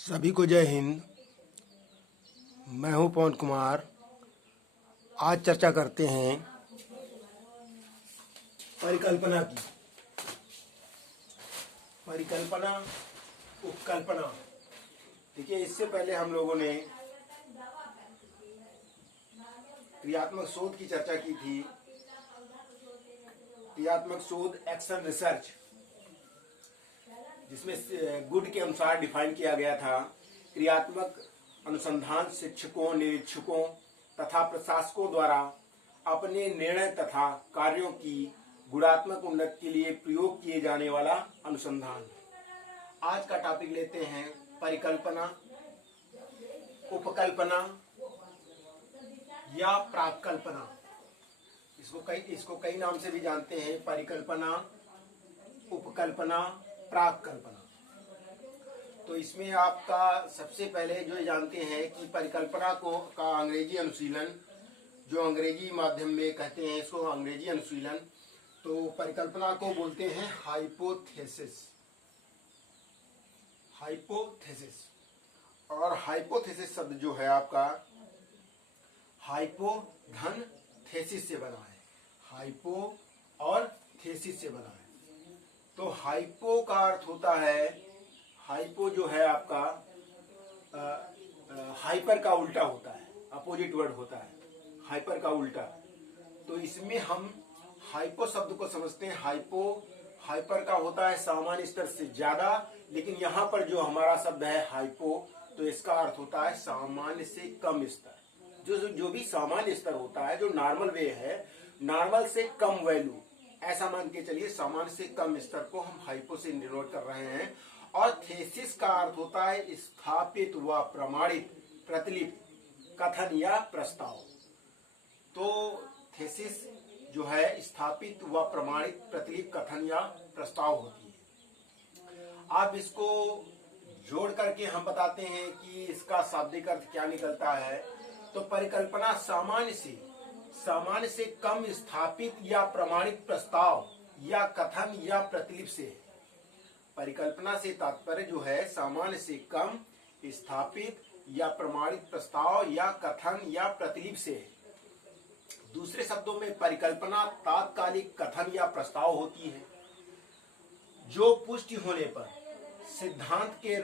सभी को जय हिंद। मैं हूं पवन कुमार। आज चर्चा करते हैं परिकल्पना की। परिकल्पना, उपकल्पना। देखिए, इससे पहले हम लोगों ने क्रियात्मक शोध की चर्चा की थी। क्रियात्मक शोध, एक्शन रिसर्च, जिसमें गुड के अनुसार डिफाइन किया गया था। क्रियात्मक अनुसंधान शिक्षकों, निरीक्षकों तथा प्रशासकों द्वारा अपने निर्णय तथा कार्यों की गुणात्मक उन्नति के लिए प्रयोग किए जाने वाला अनुसंधान। आज का टॉपिक लेते हैं परिकल्पना, उपकल्पना या प्राक्कल्पना। इसको कई नाम से भी जानते हैं, परिकल्पना, उपकल्पना, प्राक्कल्पना। तो इसमें आपका सबसे पहले जो जानते हैं कि परिकल्पना का अंग्रेजी अनुशीलन, जो अंग्रेजी माध्यम में कहते हैं इसको अंग्रेजी अनुशीलन, तो परिकल्पना को बोलते हैं हाइपोथेसिस। हाइपोथेसिस और हाइपोथेसिस शब्द जो है आपका हाइपो धन थेसिस से बना है। हाइपो और थेसिस से बना है। तो हाइपो का अर्थ होता है, हाइपो जो है आपका हाइपर का उल्टा होता है, अपोजिट वर्ड होता है, हाइपर का उल्टा। तो इसमें हम हाइपो शब्द को समझते हैं। हाइपर का होता है सामान्य स्तर से ज्यादा, लेकिन यहाँ पर जो हमारा शब्द है हाइपो, तो इसका अर्थ होता है सामान्य से कम स्तर। जो भी सामान्य स्तर होता है, जो नॉर्मल वे है, नॉर्मल से कम वैल्यू, ऐसा मान के चलिए सामान्य से कम स्तर को हम हाइपो से डिनोट कर रहे हैं। और थेसिस का अर्थ होता है स्थापित व प्रमाणित प्रतिलिपि, कथन या प्रस्ताव। तो थेसिस जो है स्थापित व प्रमाणित प्रतिलिपि, कथन या प्रस्ताव होती है। आप इसको जोड़ करके हम बताते हैं कि इसका शाब्दिक अर्थ क्या निकलता है। तो परिकल्पना सामान्य से कम स्थापित या प्रमाणित प्रस्ताव या कथन या प्रतिलिपि से। परिकल्पना से तात्पर्य जो है सामान्य से कम स्थापित या प्रमाणित प्रस्ताव या कथन या प्रतिलिपि से। दूसरे शब्दों में परिकल्पना तात्कालिक कथन या प्रस्ताव होती है जो पुष्टि होने पर सिद्धांत के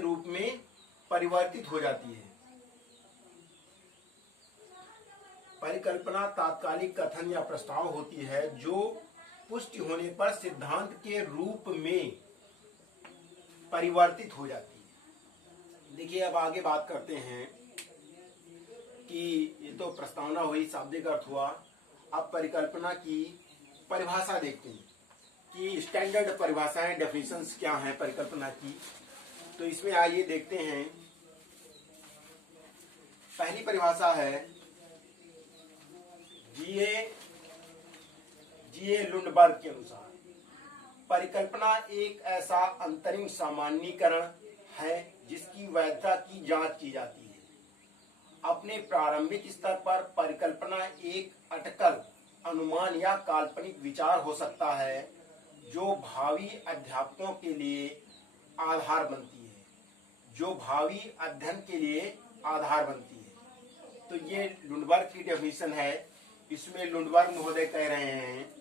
रूप में परिवर्तित हो जाती है। परिकल्पना तात्कालिक कथन या प्रस्ताव होती है जो पुष्टि होने पर सिद्धांत के रूप में परिवर्तित हो जाती है। देखिए, अब आगे बात करते हैं कि ये तो प्रस्तावना हुई, शाब्दिक अर्थ हुआ। अब परिकल्पना की परिभाषा देखते हैं कि स्टैंडर्ड परिभाषाएं, डेफिनेशंस क्या हैं परिकल्पना की। तो इसमें आइए देखते हैं। पहली परिभाषा है जीए लुंडबर्ग के अनुसार, परिकल्पना एक ऐसा अंतरिम सामान्यीकरण है जिसकी वैधता की जांच की जाती है। अपने प्रारंभिक स्तर पर परिकल्पना एक अटकल अनुमान या काल्पनिक विचार हो सकता है जो भावी अध्यापकों के लिए आधार बनती है, जो भावी अध्ययन के लिए आधार बनती है। तो ये लुंडबर्ग की डेफिनेशन है। इसमें लुंडबर्ग महोदय कह रहे हैं,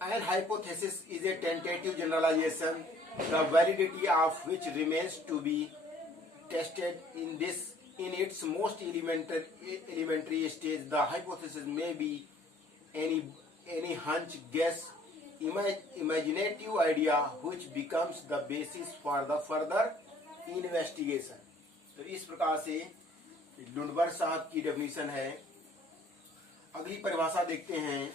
An hypothesis is a tentative generalization, the validity of which remains to be tested in its most elementary stage. The hypothesis may be any hunch, guess, imaginative idea which becomes the basis for the further investigation. तो इस प्रकार से Lundberg साहब की definition है। अगली परिभाषा देखते हैं।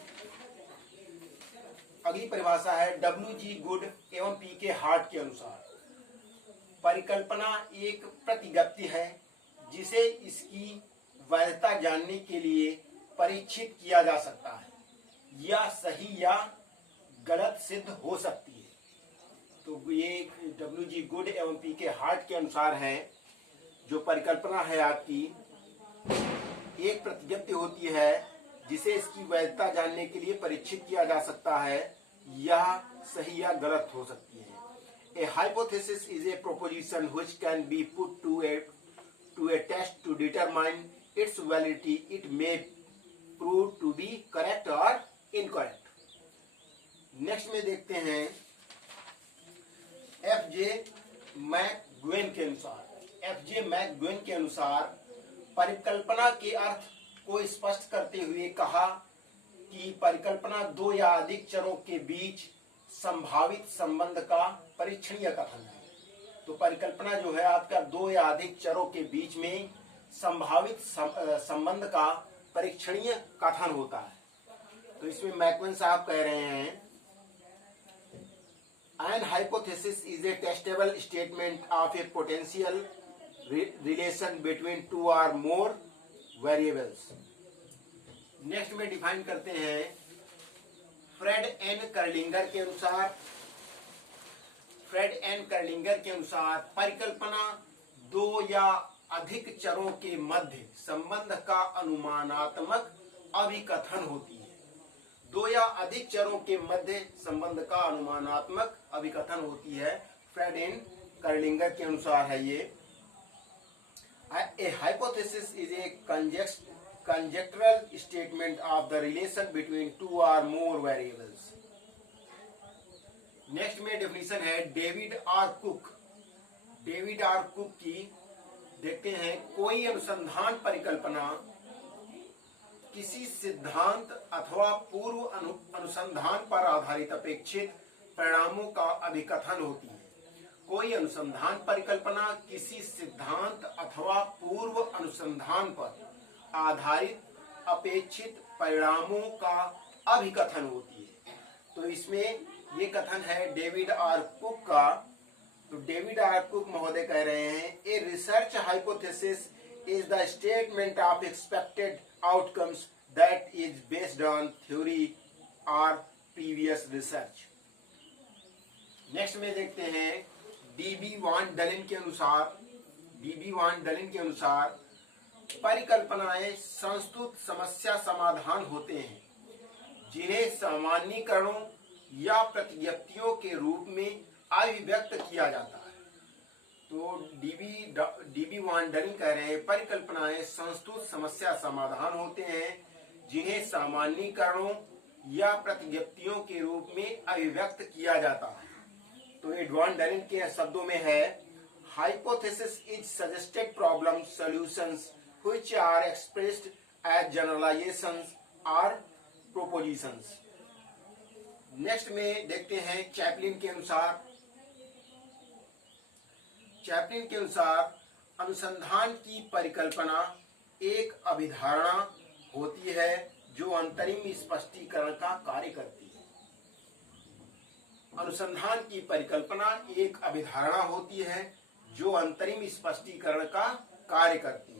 अगली परिभाषा है W.G. गुड एवं P.K. हार्ट के अनुसार, परिकल्पना एक प्रतिज्ञप्ति है जिसे इसकी वैधता जानने के लिए परीक्षित किया जा सकता है या सही या गलत सिद्ध हो सकती है। तो ये W.G. गुड एवं P.K. हार्ट के अनुसार है, जो परिकल्पना है आपकी एक प्रतिज्ञप्ति होती है जिसे इसकी वैधता जानने के लिए परीक्षित किया जा सकता है यह सही या गलत हो सकती है। A hypothesis is a proposition which can be put to a test to determine its validity. It may prove to be correct और इनकरेक्ट। नेक्स्ट में देखते हैं एफ.जे. मैकगुएन के अनुसार परिकल्पना के अर्थ को स्पष्ट करते हुए कहा कि परिकल्पना दो या अधिक चरों के बीच संभावित संबंध का परीक्षणीय कथन है। तो परिकल्पना जो है आपका दो या अधिक चरों के बीच में संभावित संबंध का परीक्षणीय कथन होता है। तो इसमें मैकगुएन साहब कह रहे हैं An hypothesis is a testable statement of a potential relation between two or more variables. Next में डिफाइन करते हैं फ्रेड एन कर्लिंगर के अनुसार परिकल्पना दो या अधिक चरों के मध्य संबंध का अनुमानात्मक अभिकथन होती है। दो या अधिक चरों के मध्य संबंध का अनुमानात्मक अभिकथन होती है। फ्रेड एन कर्लिंगर के अनुसार है ये। ए hypothesis is A conjectural statement of the relation between two or more variables. Next में डेफिनेशन है डेविड आर कुक की। देखते हैं कोई अनुसंधान परिकल्पना किसी सिद्धांत अथवा पूर्व अनुसंधान पर आधारित अपेक्षित परिणामों का अभिकथन होती है। कोई अनुसंधान परिकल्पना किसी सिद्धांत अथवा पूर्व अनुसंधान पर आधारित अपेक्षित परिणामों का अभिकथन होती है। तो इसमें ये कथन है डेविड आर कुक का। तो डेविड आर कुक महोदय कह रहे हैं a research hypothesis is the statement of expected outcomes that is based on theory और प्रीवियस रिसर्च। नेक्स्ट में देखते हैं डीबी वान डलिन के अनुसार परिकल्पनाएं संस्तुत समस्या समाधान होते हैं जिन्हें सामान्यीकरणों या प्रतिज्ञप्तियों के रूप में अभिव्यक्त किया जाता है। तो डीबी वान डलिन कह रहे हैं परिकल्पनाएं संस्तुत समस्या समाधान होते हैं जिन्हें सामान्यीकरणों या प्रतिज्ञप्तियों के रूप में अभिव्यक्त किया जाता है। तो ये वान डलिन के शब्दों में है hypothesis is suggested problem solutions which are expressed as generalizations or propositions. Next में देखते हैं चैपलिन के अनुसार अनुसंधान की परिकल्पना एक अभिधारणा होती है जो अंतरिम स्पष्टीकरण का कार्य करती है। अनुसंधान की परिकल्पना एक अभिधारणा होती है जो अंतरिम स्पष्टीकरण का कार्य करती है।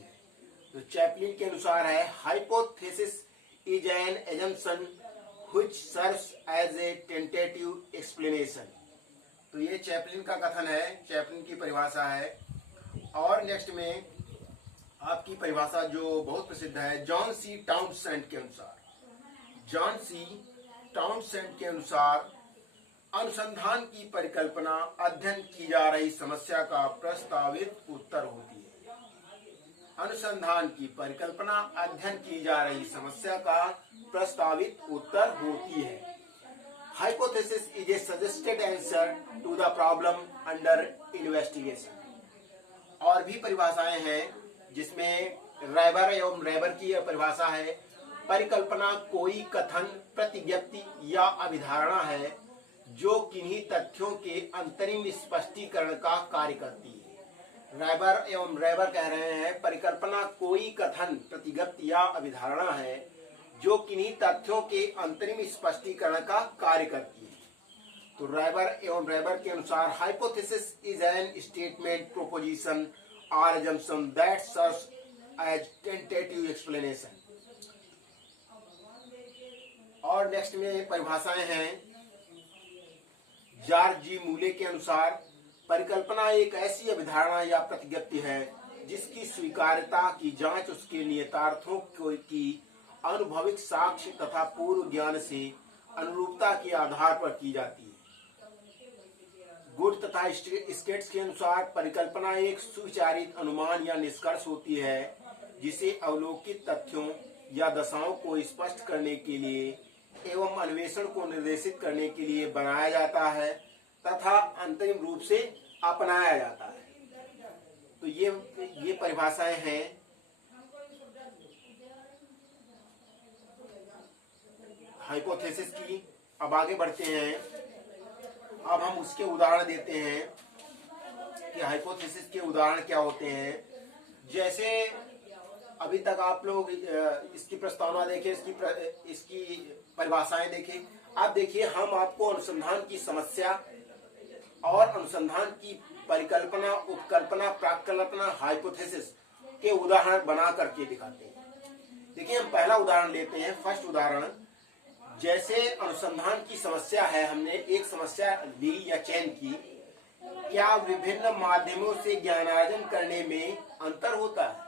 तो चैपलिन के अनुसार है hypothesis is an assumption which serves as a tentative explanation. तो ये चैपलिन का कथन है, चैपलिन की परिभाषा है। और नेक्स्ट में आपकी परिभाषा जो बहुत प्रसिद्ध है जॉन सी टाउनसेंड के अनुसार अनुसंधान की परिकल्पना अध्ययन की जा रही समस्या का प्रस्तावित उत्तर होती है। अनुसंधान की परिकल्पना अध्ययन की जा रही समस्या का प्रस्तावित उत्तर होती है। Hypothesis is a suggested answer to the problem under investigation. और भी परिभाषाएं हैं जिसमें रैबर एवं रैबर की यह परिभाषा है परिकल्पना कोई कथन प्रतिज्ञप्ति या अभिधारणा है जो किन्हीं तथ्यों के अंतरिम स्पष्टीकरण का कार्य करती है। रैबर एवं रैबर कह रहे हैं परिकल्पना कोई कथन प्रतिज्ञप्ति या अभिधारणा है जो किन्हीं तथ्यों के अंतरिम स्पष्टीकरण का कार्य करती है। तो रैबर एवं रैबर के अनुसार hypothesis is an statement proposition और assumption that serves as tentative explanation। और नेक्स्ट में परिभाषाएं हैं जॉर्ज जी मूले के अनुसार परिकल्पना एक ऐसी अभिधारणा या प्रतिज्ञप्ति है जिसकी स्वीकार्यता की जांच उसके नियतार्थों की अनुभविक साक्ष्य तथा पूर्व ज्ञान से अनुरूपता के आधार पर की जाती है। गुड तथा स्केट्स के अनुसार परिकल्पना एक सुविचारित अनुमान या निष्कर्ष होती है जिसे अवलोकित तथ्यों या दशाओं को स्पष्ट करने के लिए एवं अन्वेषण को निर्देशित करने के लिए बनाया जाता है तथा अंतिम रूप से अपनाया जाता है। तो ये परिभाषाएं हैं हाइपोथेसिस की। अब आगे बढ़ते हैं। अब हम उसके उदाहरण देते हैं कि हाइपोथेसिस के उदाहरण क्या होते हैं। जैसे अभी तक आप लोग इसकी प्रस्तावना देखें, इसकी परिभाषाएं देखें। आप देखिए, हम आपको अनुसंधान की समस्या और अनुसंधान की परिकल्पना, उपकल्पना, प्राक्कल्पना, हाइपोथेसिस के उदाहरण बना करके दिखाते हैं। देखिए, हम पहला उदाहरण लेते हैं। फर्स्ट उदाहरण, जैसे अनुसंधान की समस्या है, हमने एक समस्या ली या चयन की, क्या विभिन्न माध्यमों से ज्ञानार्जन करने में अंतर होता है।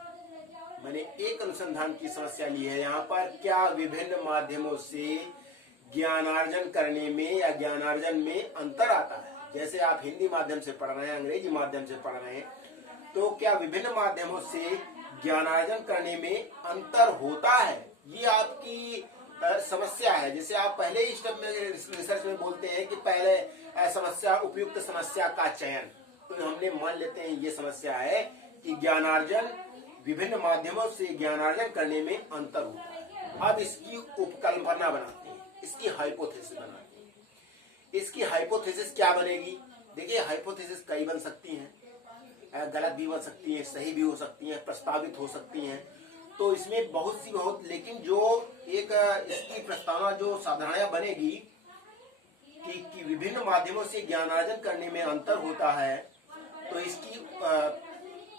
मैंने एक अनुसंधान की समस्या ली है यहाँ पर, क्या विभिन्न माध्यमों से ज्ञानार्जन करने में या ज्ञानार्जन में अंतर आता है। जैसे आप हिंदी माध्यम से पढ़ रहे हैं, अंग्रेजी माध्यम से पढ़ रहे हैं, तो क्या विभिन्न माध्यमों से ज्ञानार्जन करने में अंतर होता है। ये आपकी समस्या है। जैसे आप पहले ही स्टेप में रिसर्च में बोलते हैं कि पहले समस्या, उपयुक्त समस्या का चयन। तो हमने मान लेते हैं ये समस्या है कि ज्ञानार्जन, विभिन्न माध्यमों से ज्ञानार्जन करने में अंतर होता है। अब इसकी उपकल्पना बनाते हैं, इसकी हाइपोथेसिस बनाते हैं। इसकी हाइपोथेसिस क्या बनेगी। देखिए, हाइपोथेसिस कई बन सकती हैं, गलत भी बन सकती हैं, सही भी हो सकती हैं, प्रस्तावित हो सकती हैं। तो इसमें बहुत, लेकिन जो एक इसकी प्रस्तावना जो साधारण बनेगी कि विभिन्न माध्यमों से ज्ञानार्जन करने में अंतर होता है, तो इसकी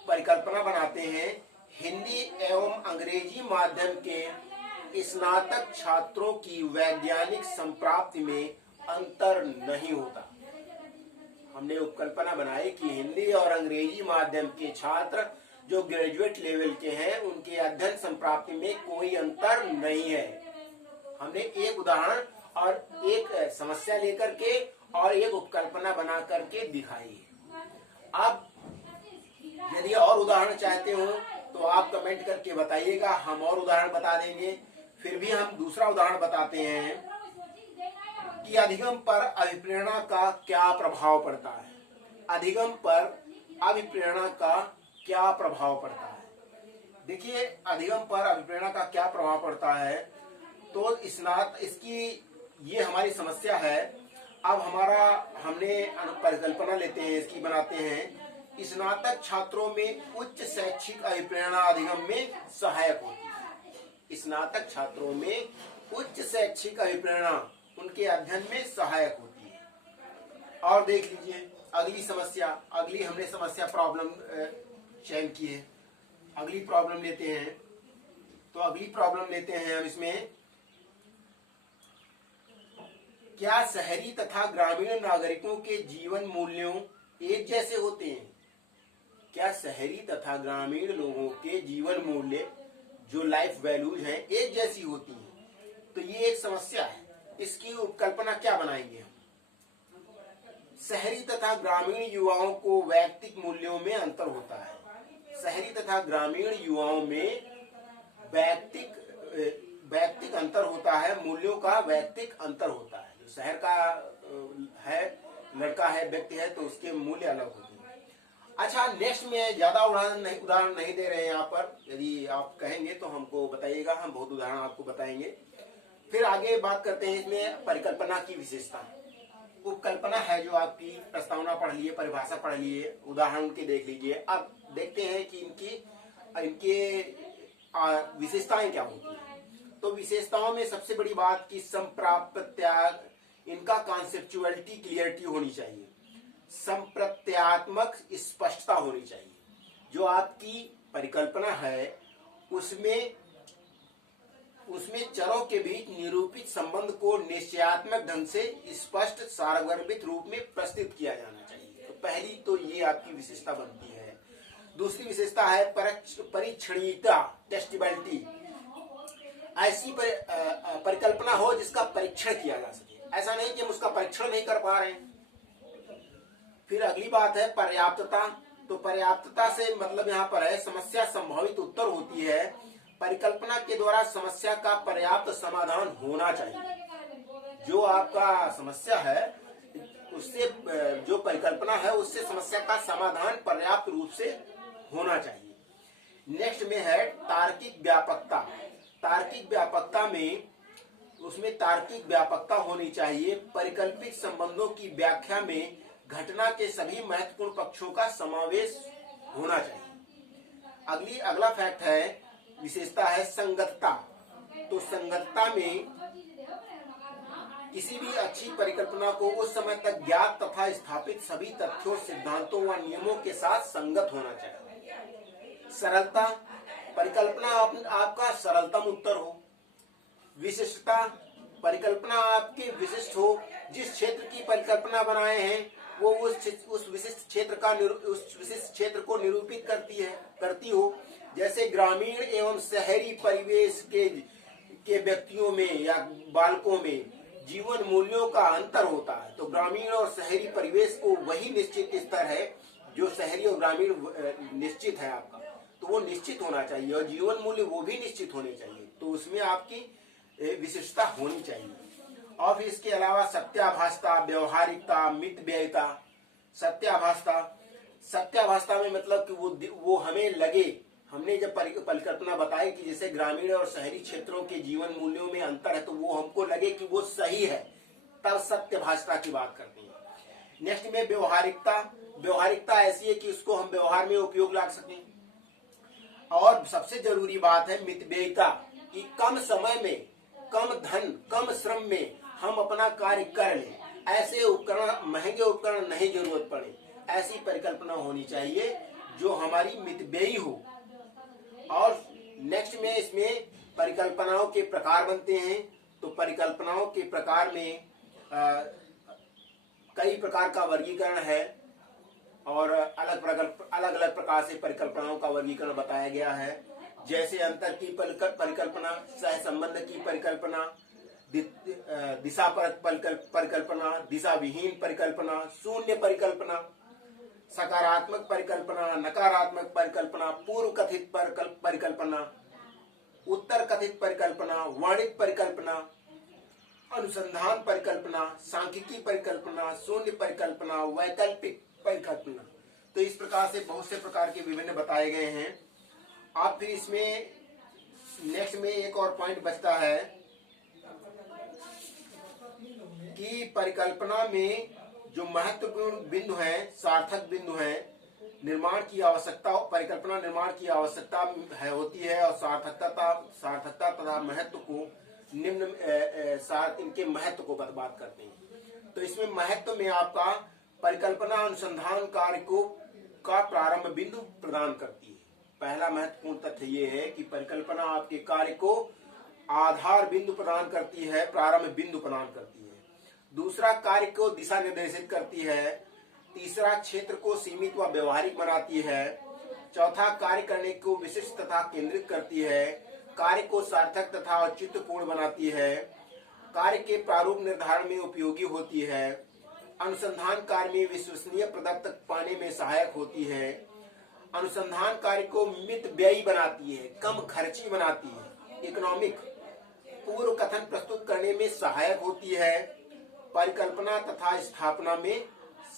परिकल्पना बनाते हैं। हिंदी एवं अंग्रेजी माध्यम के स्नातक छात्रों की वैज्ञानिक संप्राप्ति में अंतर नहीं होता। हमने उपकल्पना बनाई कि हिंदी और अंग्रेजी माध्यम के छात्र जो ग्रेजुएट लेवल के हैं, उनके अध्ययन संप्राप्ति में कोई अंतर नहीं है। हमने एक उदाहरण और एक समस्या लेकर के और एक उपकल्पना बना करके दिखाई है। अब यदि और उदाहरण चाहते हो तो आप कमेंट करके बताइएगा, हम और उदाहरण बता देंगे। फिर भी हम दूसरा उदाहरण बताते हैं कि अधिगम पर अभिप्रेरणा का क्या प्रभाव पड़ता है। अधिगम पर अभिप्रेरणा का क्या प्रभाव पड़ता है। देखिए, अधिगम पर अभिप्रेरणा का क्या प्रभाव पड़ता है। तो इसकी ये हमारी समस्या है। अब हमने परिकल्पना लेते हैं, इसकी बनाते हैं। स्नातक छात्रों में उच्च शैक्षिक अभिप्रेरणा अधिगम में सहायक होती है। स्नातक छात्रों में उच्च शैक्षिक अभिप्रेरणा उनके अध्ययन में सहायक होती है। और देख लीजिए अगली समस्या, अगली हमने समस्या प्रॉब्लम चयन की है। अगली प्रॉब्लम लेते हैं। तो अगली प्रॉब्लम लेते हैं हम इसमें, क्या शहरी तथा ग्रामीण नागरिकों के जीवन मूल्यों एक जैसे होते हैं। क्या शहरी तथा ग्रामीण लोगों के जीवन मूल्य, जो लाइफ वैल्यूज हैं, एक जैसी होती हैं। तो ये एक समस्या है। इसकी उपकल्पना क्या बनाएंगे हम। शहरी तथा ग्रामीण युवाओं को वैयक्तिक मूल्यों में अंतर होता है। शहरी तथा ग्रामीण युवाओं में वैयक्तिक अंतर होता है, मूल्यों का वैयक्तिक अंतर होता है। जो शहर का है, लड़का है, व्यक्ति है, तो उसके मूल्य अलग होते हैं। अच्छा, नेक्स्ट में ज्यादा उदाहरण नहीं दे रहे हैं यहाँ पर। यदि आप कहेंगे तो हमको बताइएगा, हम बहुत उदाहरण आपको बताएंगे। फिर आगे बात करते हैं इसमें परिकल्पना की विशेषता। उपकल्पना है जो आपकी प्रस्तावना पढ़ लिए, परिभाषा पढ़ लिए, उदाहरण के देख लीजिए। अब देखते हैं कि इनके विशेषताएं क्या होती हैं। तो विशेषताओं में सबसे बड़ी बात की संप्राप्त्याग, इनका कॉन्सेप्चुअलिटी क्लियरिटी होनी चाहिए। संप्रत्यात्मक स्पष्टता होनी चाहिए। जो आपकी परिकल्पना है उसमें चरों के बीच निरूपित संबंध को निश्चयात्मक ढंग से स्पष्ट सारगर्भित रूप में प्रस्तुत किया जाना चाहिए। तो पहली तो ये आपकी विशेषता बनती है। दूसरी विशेषता है परीक्षणीयता, टेस्टिबिलिटी। ऐसी परिकल्पना हो जिसका परीक्षण किया जा सके। ऐसा नहीं कि हम उसका परीक्षण नहीं कर पा रहे हैं। फिर अगली बात है पर्याप्तता। तो पर्याप्तता से मतलब यहाँ पर है समस्या संभावित उत्तर होती है। परिकल्पना के द्वारा समस्या का पर्याप्त समाधान होना चाहिए। जो आपका समस्या है उससे, जो परिकल्पना है उससे समस्या का समाधान पर्याप्त रूप से होना चाहिए। नेक्स्ट में है तार्किक व्यापकता। तार्किक व्यापकता में उसमें तार्किक व्यापकता होनी चाहिए। परिकल्पित संबंधों की व्याख्या में घटना के सभी महत्वपूर्ण पक्षों का समावेश होना चाहिए। अगला फैक्ट है, विशेषता है संगतता। तो संगतता में किसी भी अच्छी परिकल्पना को उस समय तक ज्ञात तथा स्थापित सभी तथ्यों, सिद्धांतों व नियमों के साथ संगत होना चाहिए। सरलता, परिकल्पना आपका सरलतम उत्तर हो। विशिष्टता, परिकल्पना आपकी विशिष्ट हो। जिस क्षेत्र की परिकल्पना बनाए हैं वो उस विशिष्ट क्षेत्र को निरूपित करती हो। जैसे ग्रामीण एवं शहरी परिवेश के व्यक्तियों में या बालकों में जीवन मूल्यों का अंतर होता है। तो ग्रामीण और शहरी परिवेश को वही निश्चित स्तर है जो शहरी और ग्रामीण निश्चित है आपका, तो वो निश्चित होना चाहिए और जीवन मूल्य वो भी निश्चित होने चाहिए। तो उसमें आपकी विशिष्टता होनी चाहिए। और फिर इसके अलावा सत्याभासता, व्यवहारिकता, मितव्ययिता। सत्याभासता में मतलब कि वो हमें लगे, हमने जब परिकल्पना बताई कि जैसे ग्रामीण और शहरी क्षेत्रों के जीवन मूल्यों में अंतर है तो वो हमको लगे कि वो सही है, तब सत्यभासता की बात करते हैं। नेक्स्ट में व्यवहारिकता। व्यवहारिकता ऐसी है कि उसको हम व्यवहार में उपयोग ला सकें। और सबसे जरूरी बात है मितव्ययिता, कि कम समय में, कम धन, कम श्रम में हम अपना कार्य कर लें। ऐसे उपकरण, महंगे उपकरण नहीं जरूरत पड़े, ऐसी परिकल्पना होनी चाहिए जो हमारी मितव्ययी हो। और नेक्स्ट में इसमें परिकल्पनाओं के प्रकार बनते हैं। तो परिकल्पनाओं के प्रकार में कई प्रकार का वर्गीकरण है और अलग अलग प्रकार से परिकल्पनाओं का वर्गीकरण बताया गया है। जैसे अंतर की परिकल्पना, सह संबंध की परिकल्पना, दिशापरक परिकल्पना, दिशा विहीन परिकल्पना, शून्य परिकल्पना, सकारात्मक परिकल्पना, नकारात्मक परिकल्पना, पूर्व कथित परिकल्पना, उत्तर कथित परिकल्पना, वर्णित परिकल्पना, अनुसंधान परिकल्पना, सांख्यिकी परिकल्पना, शून्य परिकल्पना, वैकल्पिक परिकल्पना। तो इस प्रकार से बहुत से प्रकार के विभिन्न बताए गए हैं। आप फिर इसमें नेक्स्ट में एक और पॉइंट बचता है कि परिकल्पना में जो महत्वपूर्ण बिंदु हैं, सार्थक बिंदु हैं, निर्माण की आवश्यकता, परिकल्पना निर्माण की आवश्यकता है होती है और सार्थकता तथा महत्व को इनके महत्व को बात करते हैं। तो इसमें महत्व में आपका परिकल्पना अनुसंधान कार्य का प्रारंभ बिंदु प्रदान करती है। पहला महत्वपूर्ण तथ्य ये है कि परिकल्पना आपके कार्य को आधार बिंदु प्रदान करती है, प्रारंभ बिंदु प्रदान करती है। दूसरा, कार्य को दिशा निर्देशित करती है। तीसरा, क्षेत्र को सीमित व व्यवहारिक बनाती है। चौथा, कार्य करने को विशिष्ट तथा केंद्रित करती है। कार्य को सार्थक तथा औचित्यपूर्ण बनाती है। कार्य के प्रारूप निर्धारण में उपयोगी होती है। अनुसंधान कार्य में विश्वसनीय प्रदत्त पाने में सहायक होती है। अनुसंधान कार्य को मितव्ययी बनाती है, कम खर्ची बनाती है, इकोनॉमिक। पूर्व कथन प्रस्तुत करने में सहायक होती है। परिकल्पना तथा स्थापना में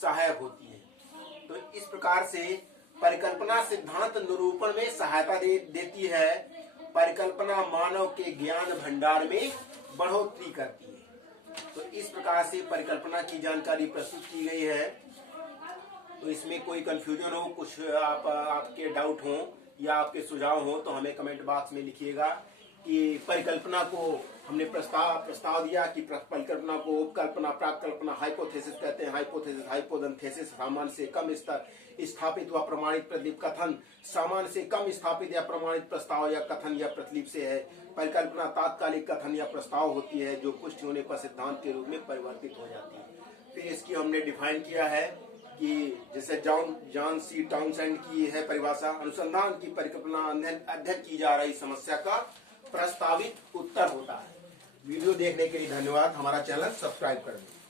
सहायक होती है। तो इस प्रकार से परिकल्पना सिद्धांत निरूपण में सहायता देती है। परिकल्पना मानव के ज्ञान भंडार में बढ़ोतरी करती है। तो इस प्रकार से परिकल्पना की जानकारी प्रस्तुत की गई है। तो इसमें कोई कंफ्यूजन हो, कुछ आपके डाउट हो या आपके सुझाव हो तो हमें कमेंट बॉक्स में लिखिएगा। कि परिकल्पना को हमने प्रस्ताव दिया कि परिकल्पना को उपकल्पना, प्राकल्पना, हाइपोथेसिस कहते हैं। हाइपोथेसिस, हाइपोथेसिस सामान्य से कम स्तर स्थापित व प्रमाणित प्रतिलिप कथन, सामान्य से कम स्थापित या प्रमाणित प्रस्ताव या कथन या प्रतिलिप से है। परिकल्पना तात्कालिक कथन या प्रस्ताव होती है जो पुष्टि होने पर सिद्धांत के रूप में परिवर्तित हो जाती है। फिर इसकी हमने डिफाइन किया है कि जैसे जॉन सी टाउनसेंड की है परिभाषा, अनुसंधान की परिकल्पना अध्ययन की जा रही समस्या का प्रस्तावित उत्तर होता है। वीडियो देखने के लिए धन्यवाद। हमारा चैनल सब्सक्राइब कर दें।